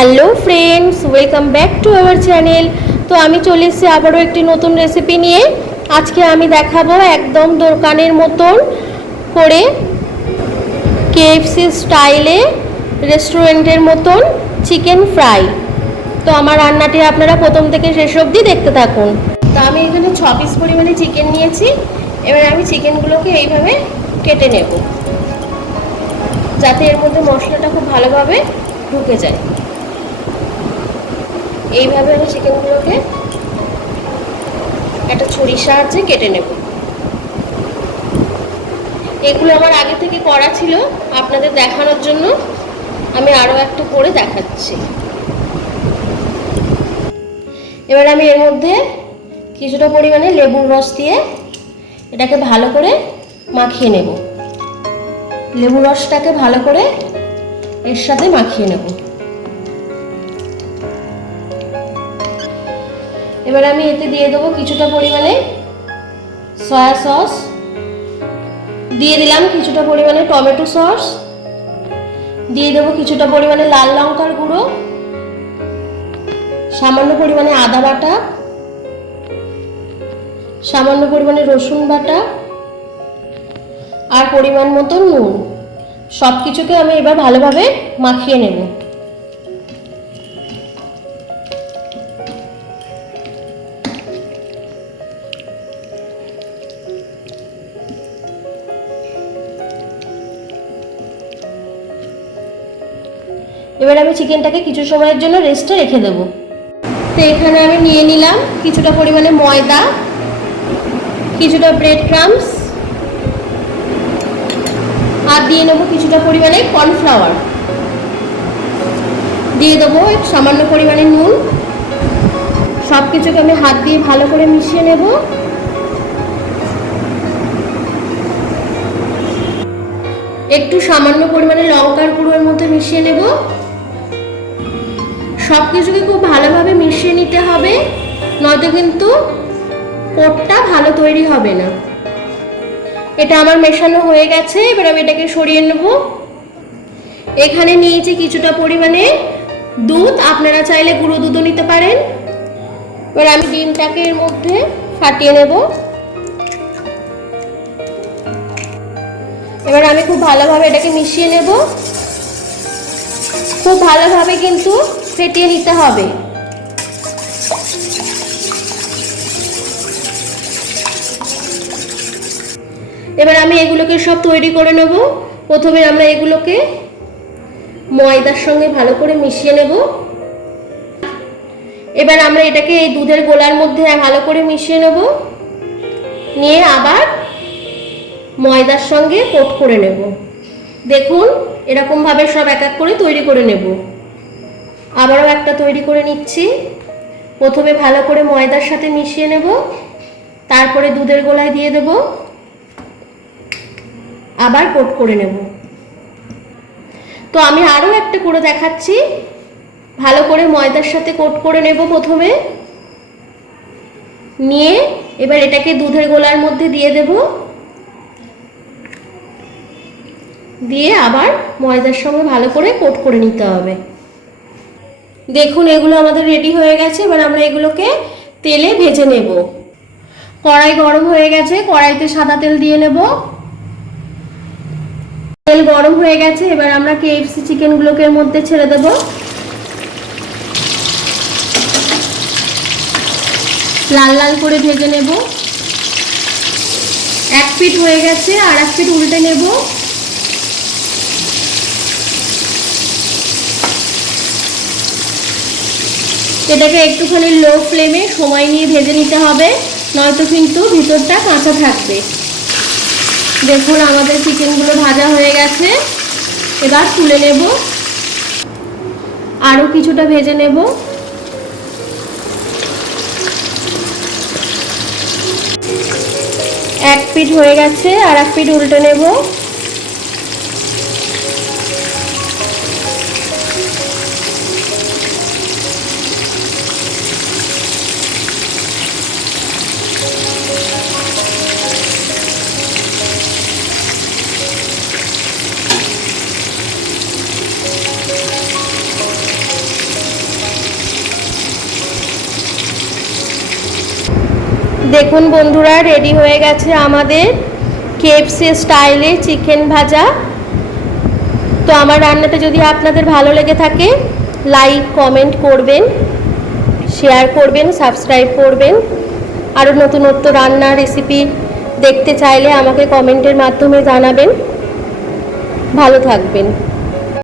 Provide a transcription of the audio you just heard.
Hello friends, welcome back to our channel. তো আমি চলে এসেছি আবারও একটি নতুন রেসিপি নিয়ে। আজকে আমি দেখাবো একদম দোকানের মতন করে কেএফসি স্টাইলে রেস্টুরেন্টের মতন চিকেন ফ্রাই। তো আমার রান্নাটি আপনারা প্রথম থেকে শেষ অবধি দেখতে থাকুন। তো আমি এখানে 6 পিস পরিমাণে চিকেন নিয়েছি। এবার আমি চিকেনগুলোকে এইভাবে কেটে নেব, যাতে এর মধ্যে মশলাটা খুব ভালোভাবে ঢুকে যায়। এইভাবে আমি চিকেনগুলোকে একটা ছুরির সাহায্যে কেটে নেব। এগুলো আমার আগে থেকে করা ছিল, আপনাদের দেখানোর জন্য আমি আরও একটা করে দেখাচ্ছি। এবার আমি এর মধ্যে কিছুটা পরিমাণে লেবুর রস দিয়ে এটাকে ভালো করে মাখিয়ে নেব। লেবুর রসটাকে ভালো করে এর সাথে মাখিয়ে নেব। এবার আমি এতে দিয়ে দেবো কিছুটা পরিমাণে সয়া সস, দিয়ে দিলাম কিছুটা পরিমাণে টমেটো সস, দিয়ে দেবো কিছুটা পরিমাণে লাল লঙ্কার গুঁড়ো, সামান্য পরিমাণে আদা বাটা, সামান্য পরিমাণে রসুন বাটা আর পরিমাণ মতো নুন। সব কিছুকে আমি এবার ভালোভাবে মাখিয়ে নেব। এবার আমি চিকেনটাকে কিছু সময়ের জন্য রেস্টে রেখে দেব। তো এখানে আমি নিয়ে নিলাম কিছুটা পরিমাণে ময়দা, কিছুটা ব্রেড ক্রাম্বস আর দিয়ে নেব কিছুটা পরিমাণে কর্নফ্লাওয়ার, দিয়ে দেবো সামান্য পরিমাণে নুন। সব কিছুকে আমি হাত দিয়ে ভালো করে মিশিয়ে নেব। একটু সামান্য পরিমাণে লঙ্কার গুঁড়োর মধ্যে মিশিয়ে নেব। সব কিছুকে খুব ভালোভাবে মিশিয়ে নিতে হবে, নয়তো কিন্তু কোটটা ভালো তৈরি হবে না। এটা আমার মেশানো হয়ে গেছে। এবার আমি এটাকে সরিয়ে নেব। এখানে নিয়েছি কিছুটা পরিমাণে দুধ, আপনারা চাইলে গুঁড়ো দুধও নিতে পারেন। এবার আমি ডিমটাকে এর মধ্যে ফাটিয়ে নেব। এবার আমি খুব ভালোভাবে এটাকে মিশিয়ে নেব। খুব ভালোভাবে কিন্তু ফেটিয়ে নিতে হবে। এবার আমি এগুলোকে সব তৈরি করে নেব। প্রথমে আমরা এগুলোকে ময়দার সঙ্গে ভালো করে মিশিয়ে নেব। এবার আমরা এটাকে এই দুধের গোলার মধ্যে ভালো করে মিশিয়ে নেব, নিয়ে আবার ময়দার সঙ্গে কোট করে নেব। দেখুন এরকম ভাবে সব এক এক করে তৈরি করে নেব। আবারও একটা তৈরি করে নিচ্ছি। প্রথমে ভালো করে ময়দার সাথে মিশিয়ে নেব, তারপরে দুধের গোলায় দিয়ে দেব, আবার কোট করে নেব। তো আমি আরও একটা করে দেখাচ্ছি। ভালো করে ময়দার সাথে কোট করে নেব প্রথমে, নিয়ে এবার এটাকে দুধের গোলার মধ্যে দিয়ে দেব, দিয়ে আবার ময়দার সঙ্গে ভালো করে কোট করে নিতে হবে। দেখুন এগুলো আমাদের রেডি হয়ে গেছে। এবার আমরা এগুলোকে তেলে ভেজে নেব। কড়াই গরম হয়ে গেছে, কড়াইতে সাদা তেল দিয়ে নেব। তেল গরম হয়ে গেছে। এবার আমরা কেএফসি চিকেনগুলোকে এর মধ্যে ছেড়ে দেব। লাল লাল করে ভেজে নেব। এক পিঠ হয়ে গেছে, আর এক পিঠ উল্টে নেব। এটাকে একটুখানি লো ফ্লেমে সময় নিয়ে ভেজে নিতে হবে, নয়তো কিন্তু ভিতরটা কাঁচা থাকবে। দেখুন আমাদের চিকেনগুলো ভাজা হয়ে গেছে। এবার তুলে নেব, আরও কিছুটা ভেজে নেব। এক পিঠ হয়ে গেছে, আর এক পিঠ উল্টে নেব। দেখুন বন্ধুরা, রেডি হয়ে গেছে আমাদের KFC স্টাইলে চিকেন ভাজা। তো আমার রান্নাটা যদি আপনাদের ভালো লেগে থাকে, লাইক কমেন্ট করবেন, শেয়ার করবেন, সাবস্ক্রাইব করবেন। আরও নতুনত্ব রান্না রেসিপি দেখতে চাইলে আমাকে কমেন্টের মাধ্যমে জানাবেন। ভালো থাকবেন।